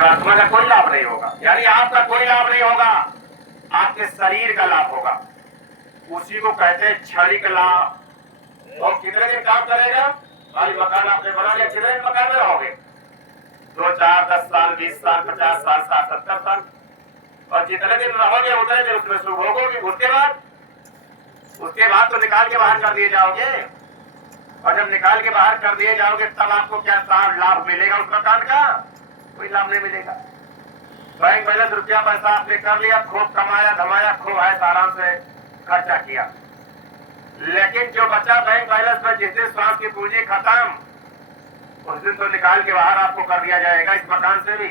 आत्मा का कोई लाभ नहीं होगा, यानी आपका कोई लाभ नहीं होगा, आपके शरीर का लाभ होगा। उसी को कहते हैं क्षणिक लाभ। और कितने दिन काम करेगा भाई? मकान आपने बना लिया, कितने दिन मकान में रहोगे? 2, 4, 10 साल, 20 साल, 50 साल, 60, 70 साल, और जितने दिन रहोगे उतने दिन उसमें सुख भोगोगे। उसके बाद तो निकाल के बाहर कर दिए जाओगे, और जब निकाल के बाहर कर दिए जाओगे तब आपको क्या लाभ मिलेगा उस मकान का? कोई लाभ नहीं मिलेगा। बैंक बैलेंस रुपया पैसा आपने कर लिया, खूब कमाया धमाया, खूब ऐसा आराम से खर्चा किया, लेकिन जो बचा बैंक बैलेंस में, जिस दिन श्वास की पूंजी खत्म, उस दिन तो निकाल के बाहर आपको कर दिया जाएगा इस मकान से भी।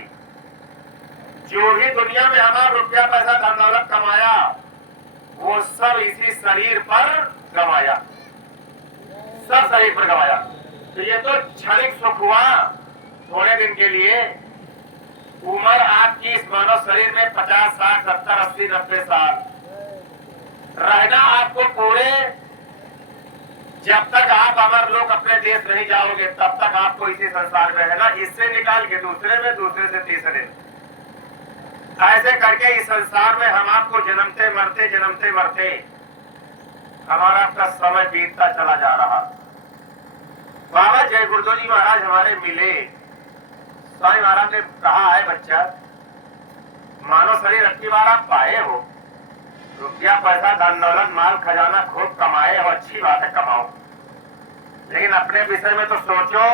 जो भी दुनिया में हमारा रुपया पैसा धन दौलत कमाया, वो सब इसी शरीर पर गंवाया, सब शरीर पर गंवाया। तो ये तो क्षणिक सुख हुआ, थोड़े दिन के लिए। उम्र आपकी इस मानव शरीर में 50, 60, 70, 80, 90 साल रहना आपको पूरे। जब तक आप अमर लोग अपने देश नहीं जाओगे तब तक आपको इसी संसार में रहना, इससे निकाल के दूसरे में, दूसरे से तीसरे, ऐसे करके इस संसार में हम आपको जन्मते मरते हमारा आपका समय बीतता चला जा रहा। बाबा जय गुरुदेव जी महाराज हमारे मिले। स्वामी महाराज ने कहा है, बच्चा मानव शरीर अच्छी बार आप पाए हो, रुपया पैसा धन दौलत माल खजाना खूब कमाए हो, अच्छी बात है, कमाओ, लेकिन अपने विषय में तो सोचो।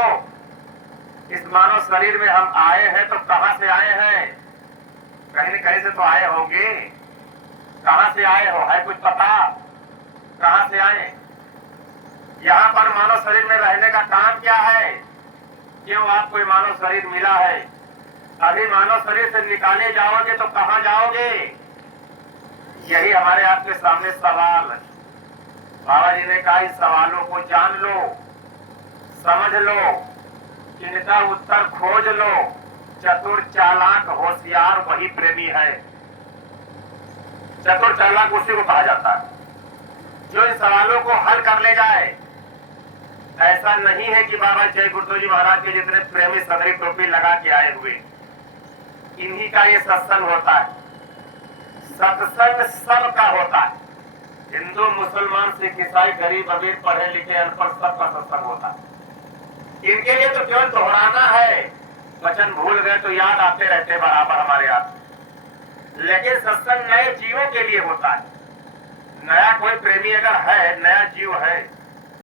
इस मानव शरीर में हम आए हैं तो कहां से आए हैं? कहीं न कहीं से तो आए होंगे। कहां से आए हो, है कुछ पता? कहां से आए? यहाँ पर मानव शरीर में रहने का काम क्या है? क्यों आपको ये मानव शरीर मिला है? अभी मानव शरीर से निकाले जाओगे तो कहां जाओगे? यही हमारे आपके सामने सवाल है। बाबा जी ने कहा, इस सवालों को जान लो, समझ लो, इनका उत्तर खोज लो। चतुर चालाक होशियार वही प्रेमी है। चतुर चालाक उसी को कहा जाता है जो इन सवालों को हल कर ले जाए। ऐसा नहीं है कि बाबा जय गुरुदेव जी महाराज के जितने प्रेमी सदरी टोपी लगा के आए हुए, इन्हीं का ये सत्संग होता है। सत्संग सबका होता है। हिंदू, मुसलमान, सिख, ईसाई, गरीब, अमीर, पढ़े लिखे, अनपढ़, सबका सत्संग होता है। इनके लिए तो केवल दोहराना है। वचन भूल गए तो याद आते रहते बराबर हमारे आप। लेकिन सत्संग नए जीवों के लिए होता है। नया कोई प्रेमी अगर है, नया जीव है,